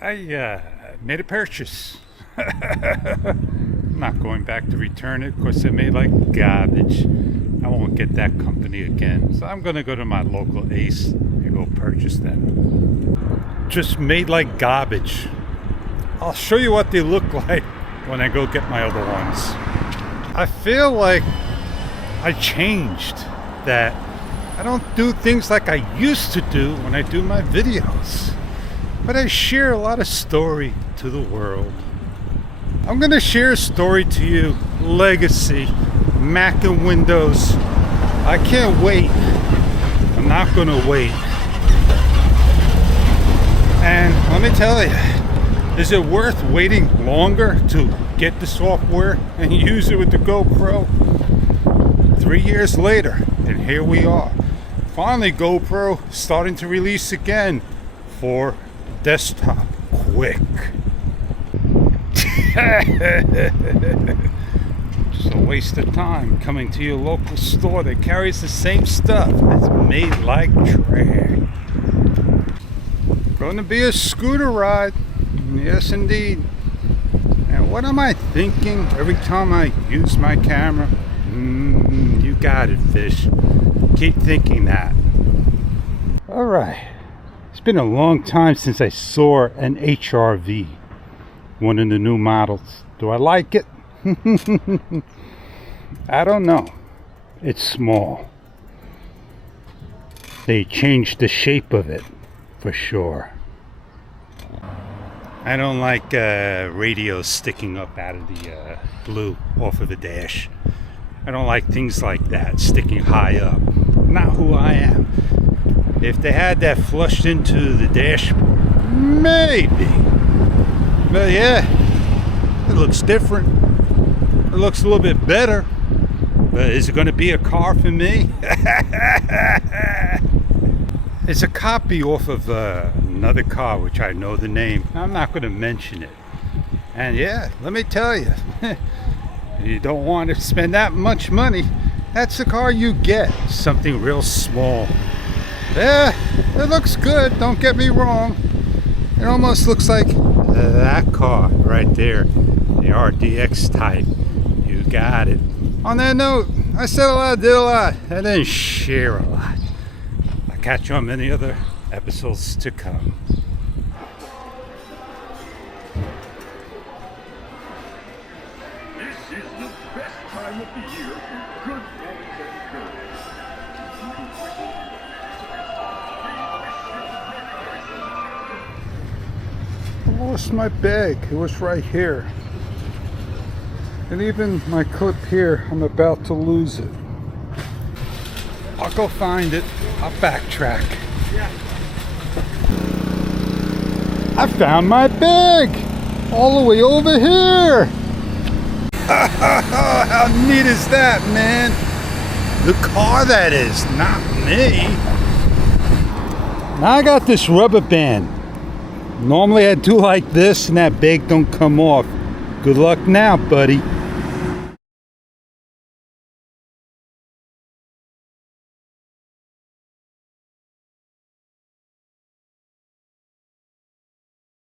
I made a purchase. I'm not going back to return it because it made like garbage. I won't get that company again. So I'm going to go to my local Ace and go purchase them. Just made like garbage. I'll show you what they look like when I go get my other ones. I feel like I changed, that I don't do things like I used to do when I do my videos. But I share a lot of story to the world. I'm going to share a story to you, legacy, Mac and Windows. I can't wait. I'm not going to wait. And let me tell you, is it worth waiting longer to get the software and use it with the GoPro? 3 years later, and here we are. Finally, GoPro starting to release again for desktop. Quick. Just a waste of time coming to your local store that carries the same stuff that's made like trash. Going to be a scooter ride. Yes, indeed. And what am I thinking every time I use my camera? You got it, Fish. Keep thinking that. Alright. It's been a long time since I saw an HRV. One of the new models. Do I like it? I don't know. It's small. They changed the shape of it, for sure. I don't like radios sticking up out of the blue off of the dash. I don't like things like that sticking high up. Not who I am. If they had that flushed into the dashboard, maybe. But yeah, it looks different. It looks a little bit better. But is it going to be a car for me? It's a copy off of another car, which I know the name. I'm not going to mention it. And yeah, let me tell you, you don't want to spend that much money. That's the car you get. Something real small. Yeah, it looks good. Don't get me wrong. It almost looks like that car right there. The RDX type. You got it. On that note, I said a lot, did a lot. I didn't share a lot. I'll catch you on many other episodes to come. This is the best time of the year for good things and girls. I lost my bag. It was right here. And even my clip here, I'm about to lose it. I'll go find it. I'll backtrack. I found my bag! All the way over here! How neat is that, man? The car, that is, not me. Now I got this rubber band. Normally I do like this and that bag don't come off. Good luck now, buddy.